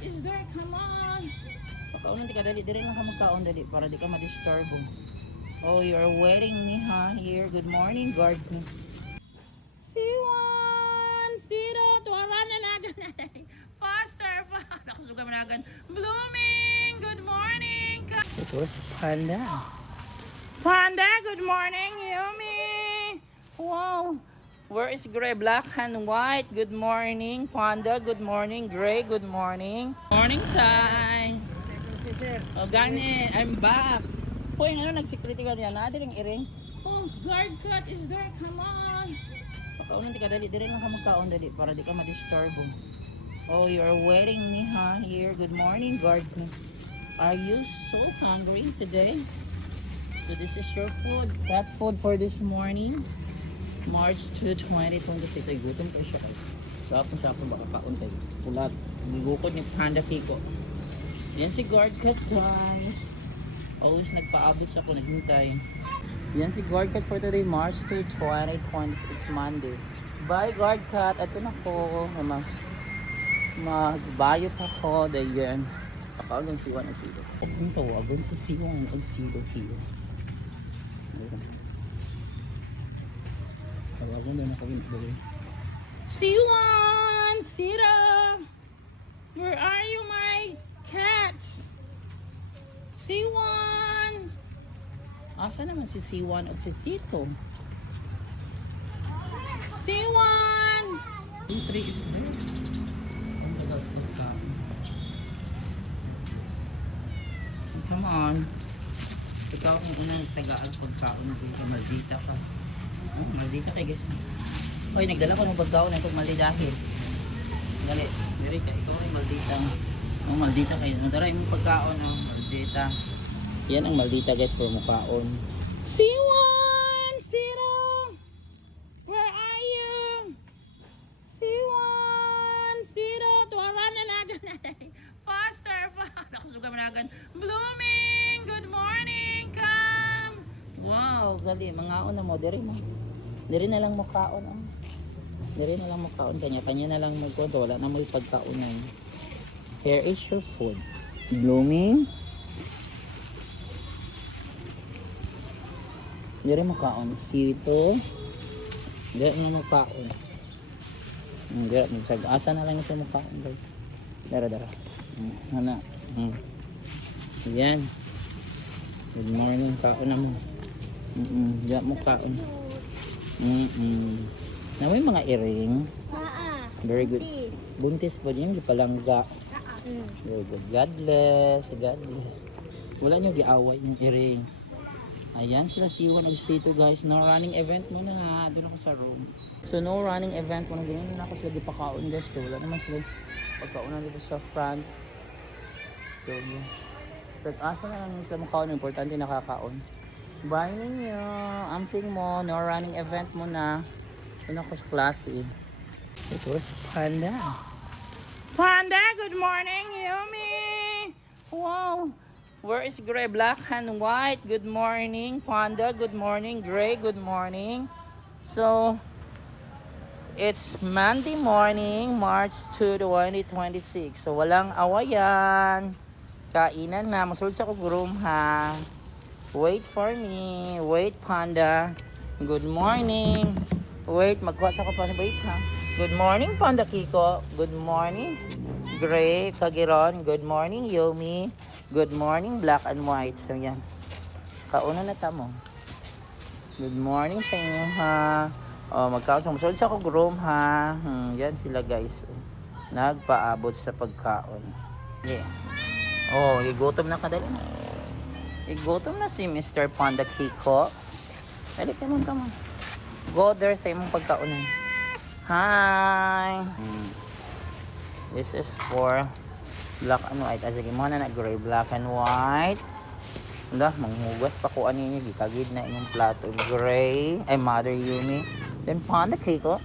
cut is there. Come on. Pakaunan di ka dali. Dili lang ka magkaon dali para di ka ma-disturb. Oh, you're waiting me, huh? Here. Good morning, guard me. C1, zero, tuwaran na nagan. Faster pa. Nakusuga managan. Blooming. Good morning. It was Panda. Panda, good morning, Yumi. Wow. Where is gray, black, and white? Good morning, Panda. Good morning, gray. Good morning. Morning time. Oh, gani. I'm back. Hoy, ano, nag-security ka diyan. Nadiring iring. Oh, guard cut is there. Come on. Pakaunan di ka dali. Dili lang ka magkaon dali para di ka ma-disturb. Oh, you're waiting me, huh? Here. Good morning, guard me. Are you so hungry today? So this is your food. Cat food for this morning. March 2, 2026. Ay, gutom ko siya guys. Sapon baka kaon tayo. Pulat. Gugukod ni Panda Kiko. Yan si guard cat guys. Always nagpaabot siya kung naghintay. Yan si guard cat for today, March 2, 2020. It's Monday. Bye guard cat. Ito na ko. Magbayot ako. Dahil yan. Pakawagan siwan ang silo. Kung tawagan sa siwan ang silo here. Tawagan na kami today. Siwan! Sira! Where are you, my cats? Siwan! Asa naman si Siwan at si Sito? Siwan! Yung tree is there. Ang tagal pagkain. Come on. Ikaw ang unang tagaan pagkaon na kaya maldita ka. Oh, maldita kay guys. Oy, nagdala ko ng pagkaon na kung mali dahil. Dali, dali ka. Ikaw ay maldita. Oh, maldita kayo. Nadaray mo pagkaon, oh, maldita. Yan ang maldita guys for mukhaon. Siwan! Siro! Where are you? Siwan! Siro! Tuwaran na nagan. Faster pa. Nakusuga managan. Blooming! Good morning! Come! Wow! Gali. Mangaon na mo. Diri mo. Diri na lang mo kaon. Oh. Diri na lang mo kaon. Kanya na lang mo kodo. Wala na mo pagkaon na yun. Here is your food. Blooming. Diri mo kaon. Sito. Diri na mo kaon. Diri. Asa na lang isa mo kaon. Dara. Hana. Yan. Good morning. Kaon na mo. Diyan mo kaon. Na may mga iring. Very good. Buntis po din. Di palangga. Very good. God bless. God bless. Wala nyo giaway yung iring. Ayan sila siwan og sito guys. No running event muna ha. Doon ako sa room. So no running event muna. Ganyan na ako sila gipakaon guys. Wala naman sila pagkaunan dito sa front. So yun. But asa na lang sila makaon. Importante nakakaon. Bye ninyo. Amping mo. No running event muna. Doon ako sa klase. It was Panda. Panda, good morning, Yumi. Wow. Where is gray, black, and white? Good morning, Panda. Good morning, gray. Good morning. So, it's Monday morning, March 2, 2026. So, walang awayan. Kainan na. Masulod sa kong room, ha. Wait for me. Wait, Panda. Good morning. Wait, magkuha sa ko pa. Wait, ha. Good morning, Panda Kiko. Good morning, Gray, Kagiron. Good morning, Yomi. Good morning, black and white. So, yan. Kauna na tamo. Good morning sa inyo, ha. O, magkaon sa musulod sa kong room, ha. Yan sila, guys. Nagpaabot sa pagkaon. Yeah. Oh, igutom na kadali na. Igutom na si Mr. Panda Kiko. Dali, come on. Go there sa imong pagkaunan. Hi! This is for black and white. Sige mo na gray, black and white. Wala, manghugas pa ko ano yun. Gikagid na inyong plato. Gray. Ay, Mother Yumi. Then Panda Kiko.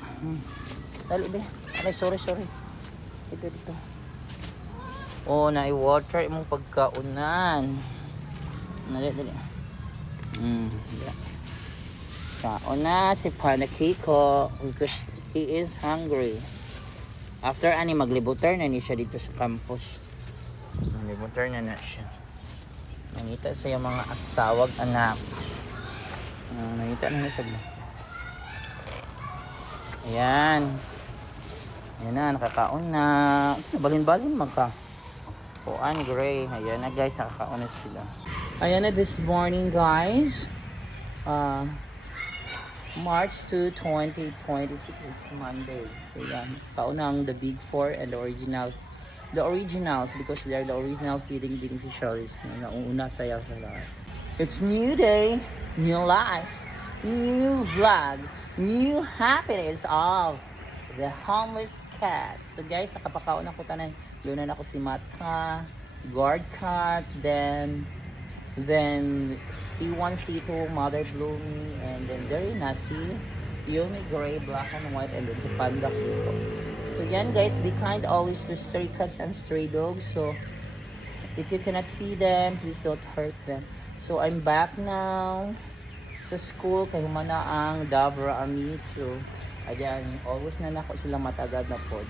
Dali, be. Ay, sorry. Ito. Oh, na-water imong pagkaunan. Dali. Kaon na si Panda Kiko because he is hungry. After ani maglibuter na ni siya dito sa campus. Maglibuter na siya. Nangita sa yung mga asawag anak. Nangita na siya. Ayan. Ayan na, nakakaon na. Balin-balin magka. Kuan gray. Ayan na guys, nakakaon na sila. Ayan na this morning guys. March 2, 2026 is Monday. So yan, kaunang the big four and the originals. The originals because they're the original feeding beneficiaries na nauna saya sa lahat. It's new day, new life, new vlog, new happiness of the homeless cats. So guys, nakapakaon ako tanan. Lunan ako si Mata, guard cat, then C1, C2, Mother Blooming, and then there na si Yumi Gray, Black and White, and then si Panda Kiko. So yan guys, be kind always to stray cats and stray dogs. So if you cannot feed them, please don't hurt them. So I'm back now sa school kay humana ang Dabra Amit. So ayan, always na nako silang matagad na pod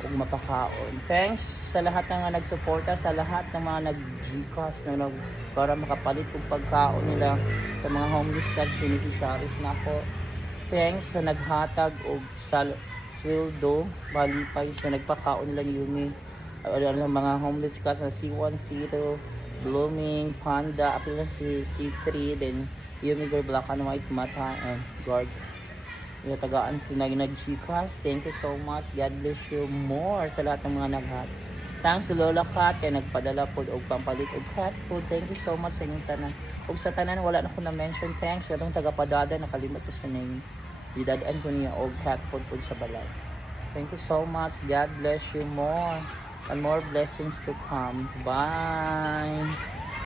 ug mapakaon. Thanks sa lahat ng nagsuporta, sa lahat ng mga nag-Gcash na para makapalit og pagkaon nila sa mga homeless cats beneficiaries nako. Thanks sa naghatag og sweldo, malipay sa nagpakaon nila ni Yumi. Mga homeless cats na C1, C2, Blooming, Panda, apil na si C3, then Yumi Girl, Black and White, Mata, and Guard. Tagaan sila nag-Gcash. Thank you so much. God bless you more sa lahat ng mga naghat. Thanks to Lola Cat kaya nagpadala po og pampalit og cat food. Thank you so much sa inyong tanan. Og sa tanan wala na ko na mention. Thanks sa itong taga-padada, nakalimot ko sa name. Didadaan ko niya og cat food po sa balay. Thank you so much. God bless you more and more blessings to come. Bye.